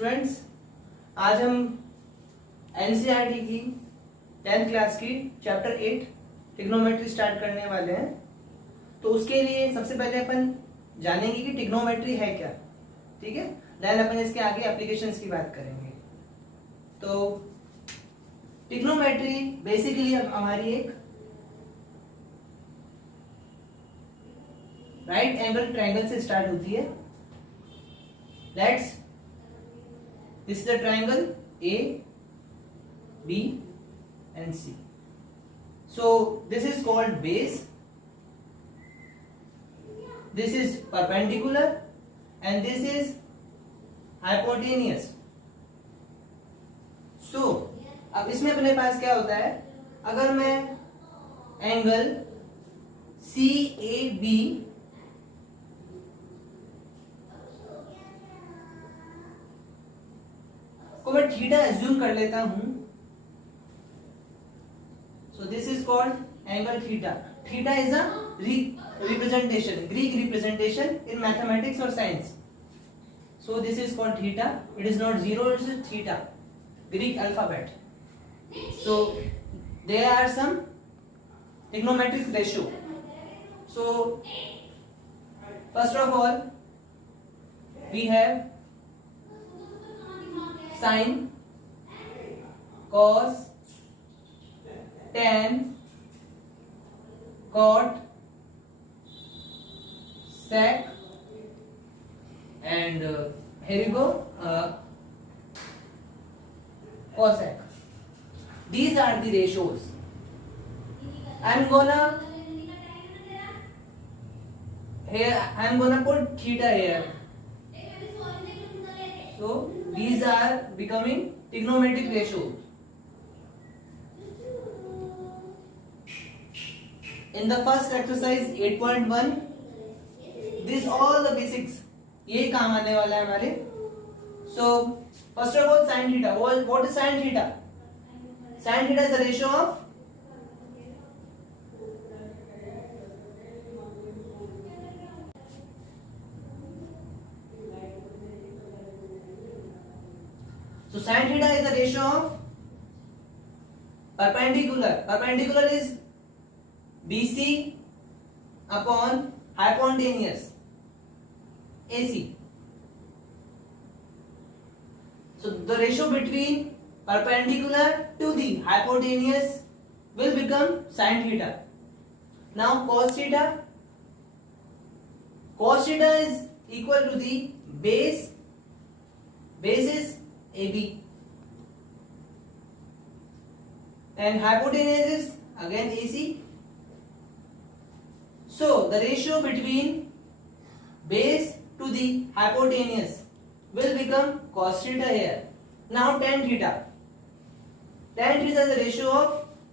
स्टूडेंट्स, आज हम एनसीईआरटी की 10th क्लास की चैप्टर 8 ट्रिग्नोमेट्री स्टार्ट करने वाले हैं। तो उसके लिए सबसे पहले अपन जानेंगे कि ट्रिग्नोमेट्री है क्या। ठीक है, देन अपन इसके आगे एप्लीकेशंस की बात करेंगे। तो ट्रिग्नोमेट्री बेसिकली हमारी एक राइट एंगल ट्रायंगल से स्टार्ट होती है। This is the triangle A, B and C. So this is called base. This is perpendicular and this is hypotenuse. So अब इसमें अपने पास क्या होता है, अगर मैं एंगल CAB को मैं थीटा एज्यूम कर लेता हूं, so this is called angle theta. Theta is a representation, Greek representation in mathematics और science. So this is called theta. It is not zero, it is theta, Greek alphabet. So there are some trigonometric ratio. So first of all we have sin, cos, tan, cot, sec, and here you go, cosec. These are the ratios. I'm gonna put theta here. So these are becoming trigonometric ratios. In the first exercise 8.1, this all the basics ये काम आने वाला है हमारे। So first of all sin theta. What is sin theta? Sin theta is the ratio of sin theta is the ratio of perpendicular. Perpendicular is BC upon hypotenuse AC. So the ratio between perpendicular to the hypotenuse will become sin theta. Now cos theta. Cos theta is equal to the base. Base is AB and hypotenuse is again AC. So the ratio between base to the hypotenuse will become cos theta here. Now tan theta. Tan theta is the ratio of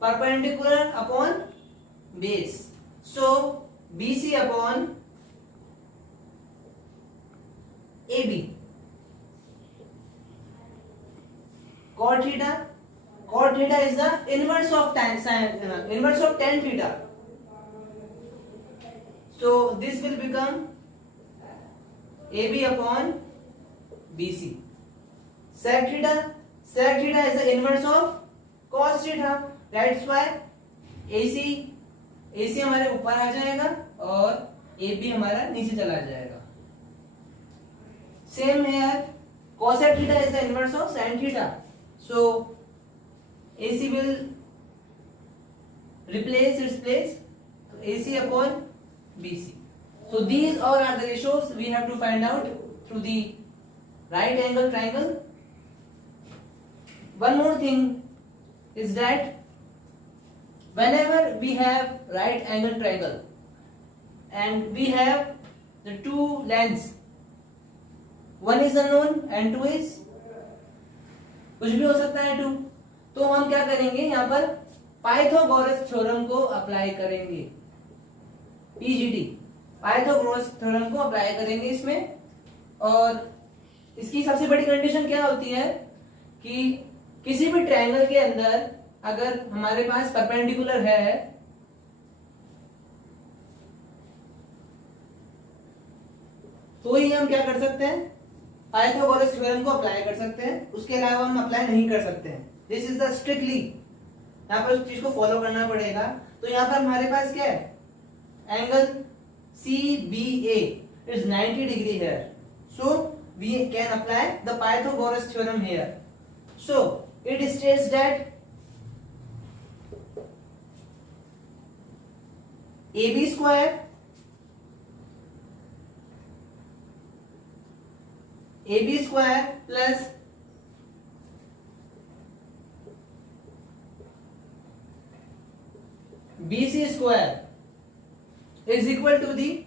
perpendicular upon base. So BC upon AB. Cot theta. Cot theta is the inverse of tan theta. So this will become AB upon BC. Sec theta. Sec theta is the inverse of cos theta. That's why AC हमारे ऊपर आ जाएगा और AB हमारा नीचे चला जाएगा। Same here. Cosec theta is the inverse of sin theta. So AC will replace its place, AC upon BC. So these all are the ratios we have to find out through the right angle triangle. One more thing is that whenever we have right angle triangle and we have the two lengths, one is unknown and two is कुछ भी हो सकता है 2, तो हम क्या करेंगे, यहाँ पर पाइथागोरस थ्योरम को अप्लाई करेंगे। PGT, पाइथागोरस थ्योरम को अप्लाई करेंगे इसमें। और इसकी सबसे बड़ी कंडीशन क्या होती है कि किसी भी ट्रायंगल के अंदर अगर हमारे पास परपेंडिकुलर है तो ही हम क्या कर सकते हैं, पाइथागोरस थ्योरम को अप्लाई कर सकते हैं, उसके अलावा हम अप्लाई नहीं कर सकते हैं। दिस इज द स्ट्रिक्टली, यहाँ पर उस चीज को फॉलो करना पड़ेगा। तो यहाँ पर हमारे पास क्या है, angle CBA is 90 degree here, so we can apply the Pythagoras theorem here. So it states that AB square plus BC square is equal to the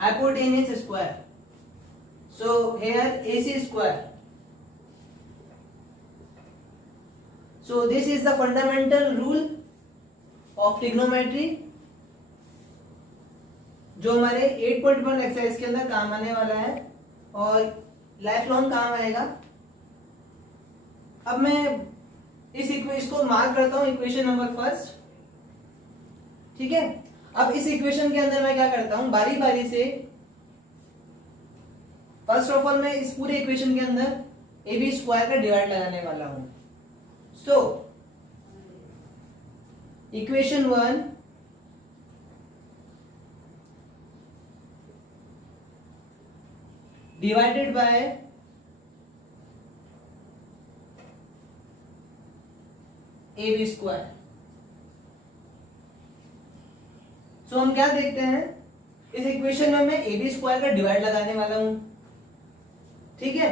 hypotenuse square. So here AC square. So this is the fundamental rule of trigonometry जो हमारे 8.1 एक्सरसाइज के अंदर काम आने वाला है और life long काम आएगा। अब मैं इसको मार्क करता हूं इक्वेशन नंबर फर्स्ट, ठीक है। अब इस इक्वेशन के अंदर मैं क्या करता हूं, बारी बारी से फर्स्ट ऑफ ऑल मैं इस पूरे इक्वेशन के अंदर AB स्क्वायर का डिवाइड लगाने वाला हूं। So equation 1 divided by AB square. So हम क्या देखते हैं, इस इक्वेशन में मैं AB स्क्वायर का डिवाइड लगाने वाला हूं, ठीक है।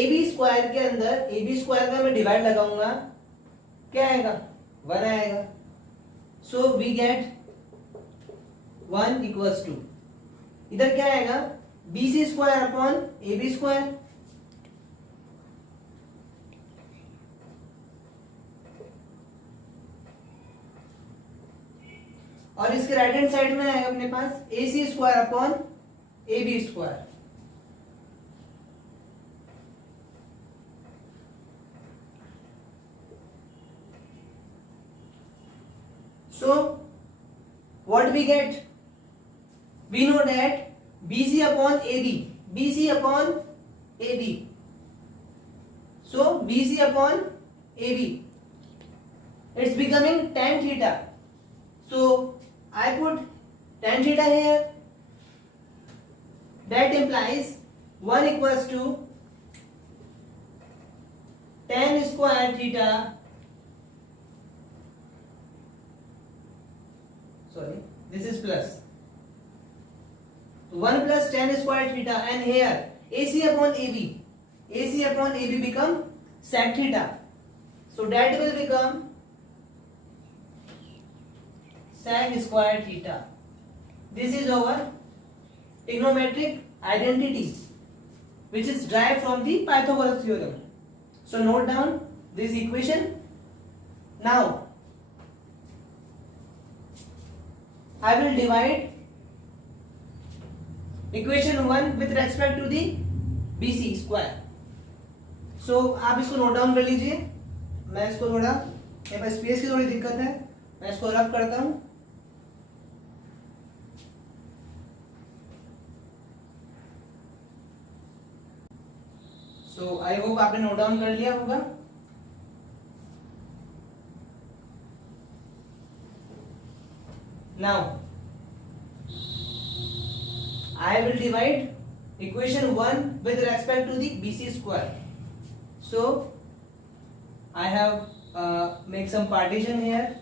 AB स्क्वायर के अंदर AB स्क्वायर का मैं डिवाइड लगाऊंगा, क्या आएगा, 1 आएगा। So we get 1 equals to, इधर क्या आएगा, BC square upon AB square. और इसके राइट हैंड साइड में आएगा अपने पास AC square upon AB square. So what we get, we know that BC upon AB, so BC upon AB, it's becoming tan theta, so I put tan theta here, that implies 1 equals to tan square theta, sorry, this is plus 1 plus tan square theta, and here AC upon AB become sec theta, so that will become sec square theta. This is our trigonometric identity which is derived from the Pythagoras theorem. So note down this equation. Now I will divide equation 1 with respect to the BC square. So आप इसको note down कर लीजिए, मैं इसको थोड़ा, मेरे पास स्पेस की थोड़ी दिक्कत है, मैं इसको रफ करता हूं। सो आई होप आपने नोट डाउन कर लिया होगा। Now I will divide equation 1 with respect to the BC square. So I have make some partition here.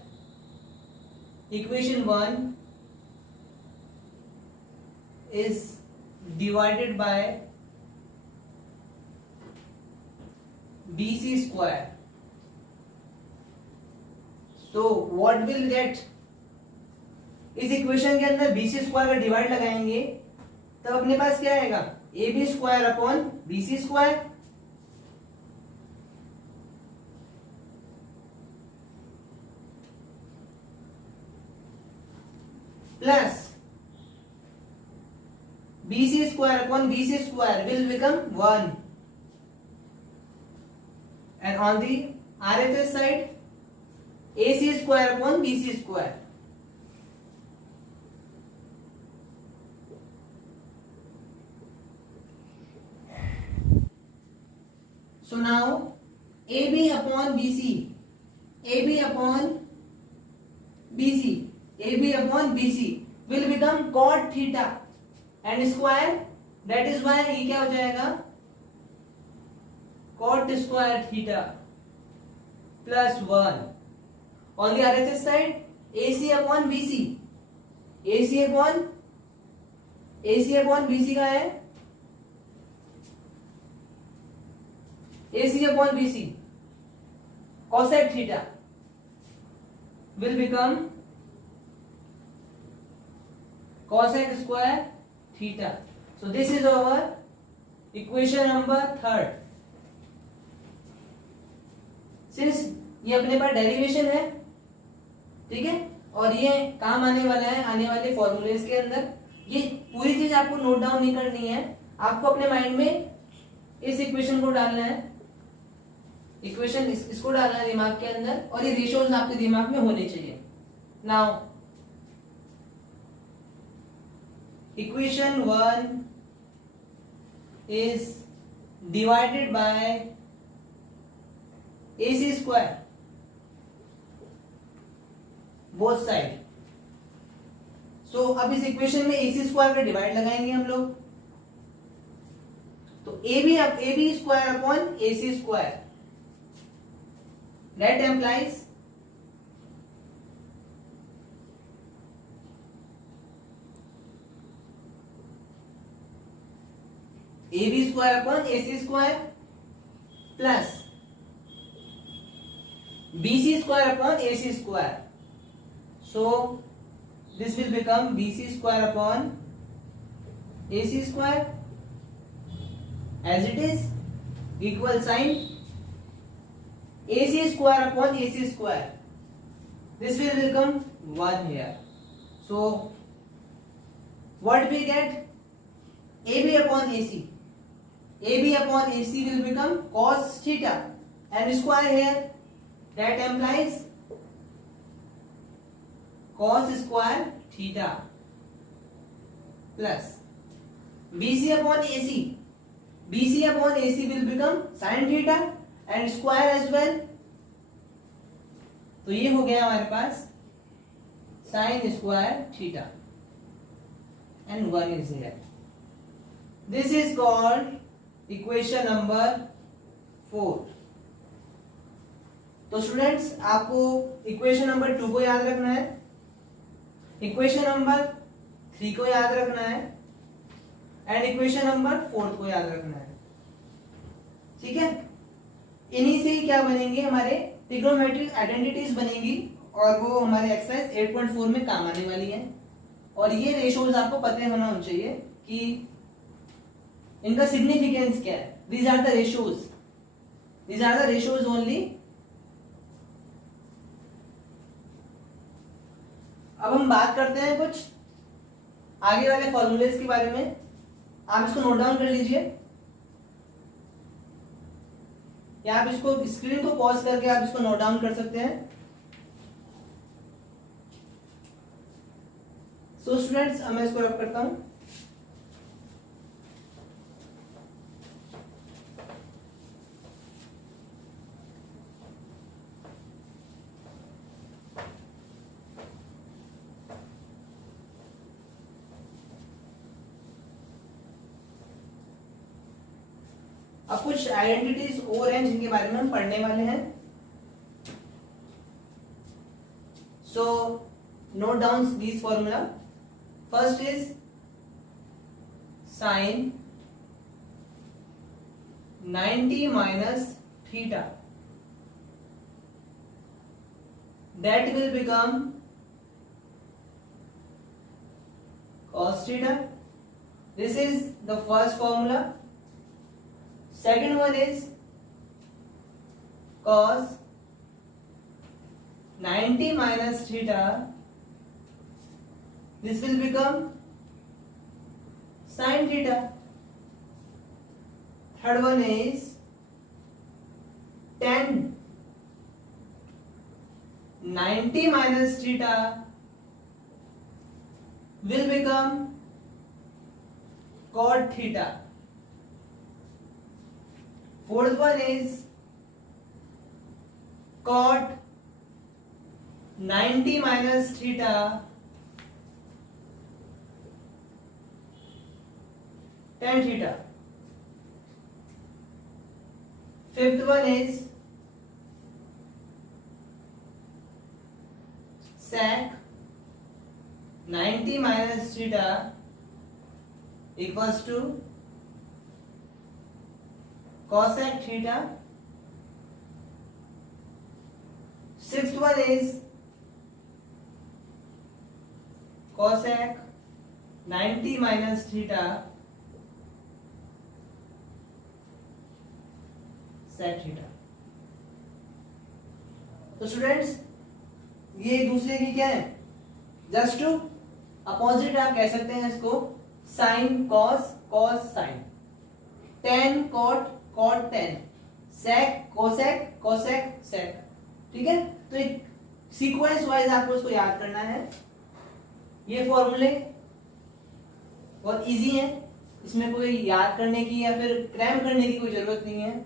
Equation 1 is divided by BC square. So what will get, इस इक्वेशन के अंदर BC square का डिवाइड लगाएंगे तब अपने पास क्या आएगा, AB square upon BC square, plus BC square upon BC square will become 1, and on the RHS side AC square upon BC square. So now AB upon BC, AB upon BC, AB upon BC will become cot theta and square. That is why ये क्या हो जाएगा, cot square theta plus 1. On the RHS side, AC upon BC, AC upon BC का है, AC upon BC cosec theta will become cosec square theta. So this is our equation number 3rd. Since ये अपने पास डेरिवेशन है, ठीक है, और ये काम आने वाला है आने वाले फॉर्मूलेस के अंदर. ये पूरी चीज आपको नोट डाउन नहीं करनी है, आपको अपने माइंड में इस इक्वेशन को डालना है, इक्वेशन इसको डालना है दिमाग के अंदर, और ये रेशियोज आपके दिमाग में होने चाहिए. Now equation 1 is divided by AC square both side. So अब इस इक्वेशन में AC स्क्वायर का डिवाइड लगाएंगे हम लोग. तो AB square upon AC square, that implies AB square upon AC square plus BC square upon AC square. So this will become BC square upon AC square as it is, equal sign AC square upon AC square. This will become 1 here. So what we get, AB upon AC, AB upon AC will become cos theta and square here, that implies cos square theta plus BC upon AC, BC upon AC will become sin theta and square as well. तो ये हो गया हमारे पास sin square theta and 1 is here. This is called equation number 4. तो स्टूडेंट्स आपको equation number 2 को याद रखना है, इक्वेशन नंबर 3 को याद रखना है एंड इक्वेशन नंबर 4 को याद रखना है. ठीक है, इन्हीं से क्या बनेंगे, हमारे ट्रिग्नोमेट्रिक आइडेंटिटीज बनेंगी और वो हमारे एक्सरसाइज 8.4 में काम आने वाली है. और ये रेशियोज आपको पता होना चाहिए कि इनका सिग्निफिकेंस क्या है. These are the ratios, these are the ratios only. अब हम बात करते हैं कुछ आगे वाले फॉर्मूलेस के बारे में. आप इसको नोट डाउन कर लीजिए, या आप इसको स्क्रीन को पॉज करके आप इसको नोट डाउन कर सकते हैं. सो स्टूडेंट्स, अब मैं इसको रब करता हूं. अब कुछ आइडेंटिटीज और हैं जिनके बारे में हम पढ़ने वाले हैं. So note down this formula. First is sine 90 minus theta, that will become cos theta. This is the first formula. Second one is cos 90 minus theta. This will become sin theta. Third one is tan 90 minus theta will become cot theta. Fourth one is cot 90 minus theta tan theta. Fifth one is sec 90 minus theta equals to cosec theta. Sixth one is cosec 90 minus theta sec theta. तो स्टूडेंट्स ये दूसरे की क्या है, just to opposite आप कह सकते हैं इसको, sine cos cos sine, tan cot cot tan, sec cosec cosec sec. ठीक है, तो एक सीक्वेंस वाइज आपको इसको याद करना है. ये फॉर्मूले बहुत इजी है, इसमें कोई याद करने की या फिर क्रैम करने की कोई जरूरत नहीं है.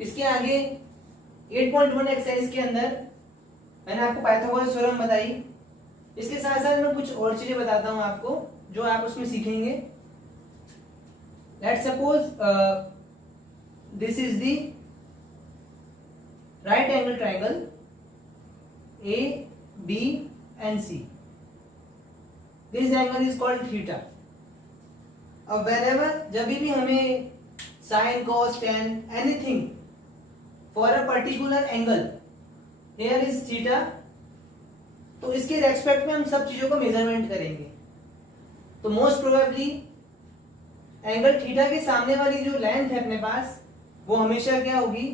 इसके आगे 8.1 एक्सरसाइज के अंदर मैंने आपको पाइथागोरस थ्योरम बताई. इसके साथ साथ मैं कुछ और चीजें बताता हूं आपको जो आप उसमें सीखेंगे. Let's suppose this is the right angle triangle A B and C. This angle is called theta. अब व्हेनेवर जब भी हमें sine cos tan anything for a particular angle here is theta, तो इसके रेस्पेक्ट में हम सब चीजों को मेजरमेंट करेंगे. तो मोस्ट प्रोबेबली एंगल थीटा के सामने वाली जो लेंथ है अपने पास वो हमेशा क्या होगी,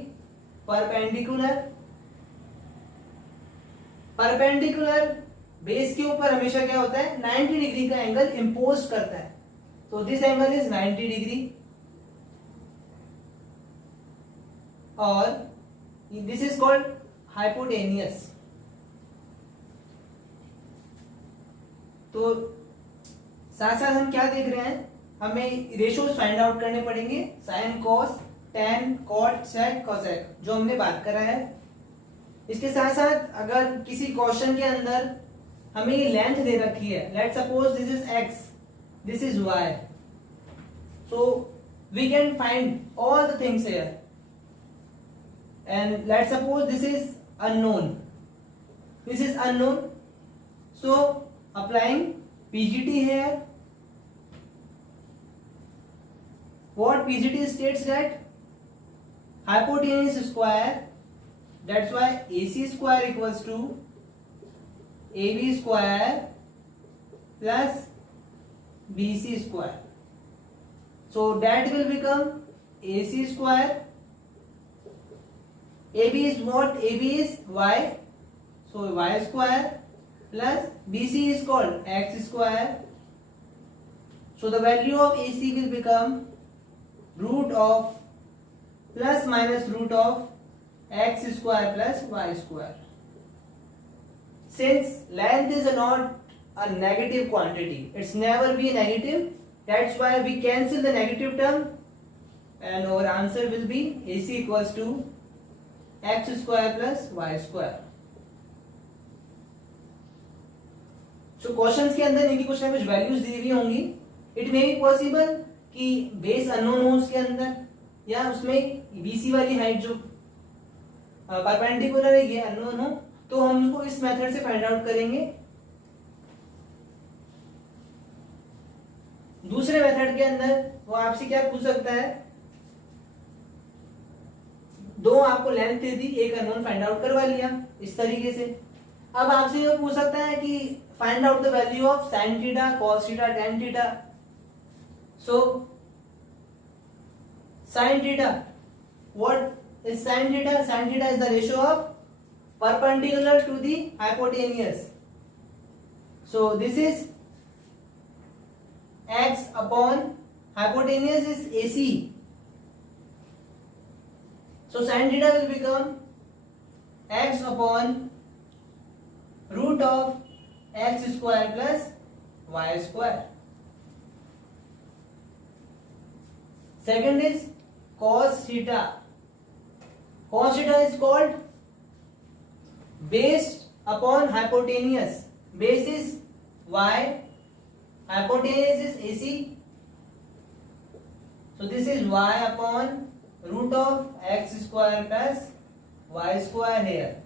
परपेंडिकुलर. परपेंडिकुलर बेस के ऊपर हमेशा क्या होता है, 90 डिग्री का एंगल इंपोज करता है. तो दिस एंगल इज 90 डिग्री और दिस इज कॉल्ड हाइपोटेनियस. तो साथ साथ हम क्या देख रहे हैं, हमें रेशियोज फाइंड आउट करने पड़ेंगे, sine cos tan cot sec cosec जो हमने बात करा है. इसके साथ साथ अगर किसी क्वेश्चन के अंदर हमें ये लेंथ दे रखी है, let's suppose this is x, this is y, so we can find all the things here. And let's suppose this is unknown. This is unknown. So applying PGT here. What PGT states that hypotenuse square. That's why AC square equals to AB square plus BC square. So that will become AC square. AB is what? AB is y, so y square plus BC is called x square. So the value of AC will become root of plus minus root of x square plus y square. Since length is not a negative quantity, it's never be negative, that's why we cancel the negative term and our answer will be AC equals to x square plus y square. So questions के अंदर इनकी कुछ ना कुछ वैल्यूज दी हुई होंगी. It may be possible कि base unknown हो उसके अंदर, या उसमें बीसी वाली हाइट जो परपेंडिकुलर है ये अननोन हो, तो हम उसको इस मेथड से फाइंड आउट करेंगे. दूसरे मेथड के अंदर वो आपसे क्या पूछ सकता है, दो आपको लेंथ दे दी, एक अननोन फाइंड आउट करवा लिया इस तरीके से. अब आपसे ये पूछ सकता है कि find out the value of sine theta cos theta tan theta. So sine theta, what is sine theta? Sine theta is the ratio of perpendicular to the hypotenuse. So this is x upon hypotenuse is AC. So sin theta will become x upon root of x square plus y square. Second is cos theta. Cos theta is called base upon hypotenuse. Base is y, hypotenuse is AC. So this is y upon root of x square plus y square here.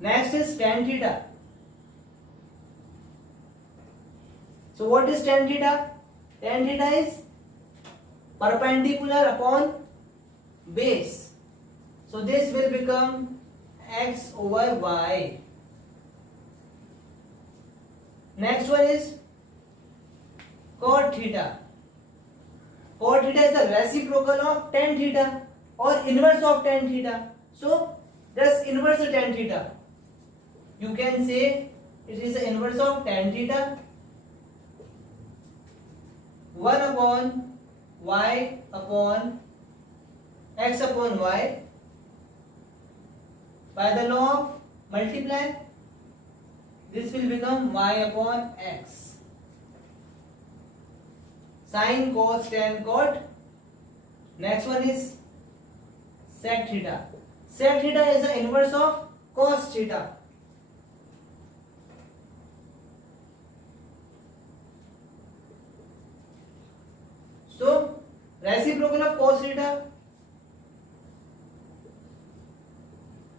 Next is tan theta. So what is tan theta? Tan theta is perpendicular upon base. So this will become x over y. Next one is cot theta. Cot theta is the reciprocal of tan theta or inverse of tan theta. So just inverse of tan theta. You can say it is the inverse of tan theta. 1 upon y upon x upon y. By the law of multiply, this will become y upon x. Sin, cos, tan, cot. Next one is sec theta. Sec theta is the inverse of cos theta. So reciprocal of cos theta,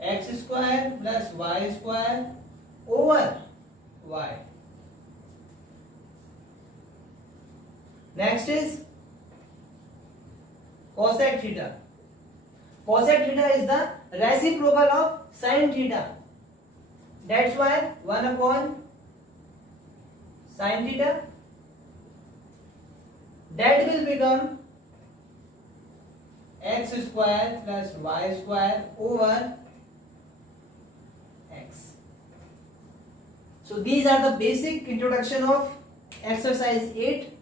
x square plus y square over y. Next is cosec theta. Cosec theta is the reciprocal of sin theta. That's why 1 upon sin theta, that will become x square plus y square over x. So these are the basic introduction of exercise 8.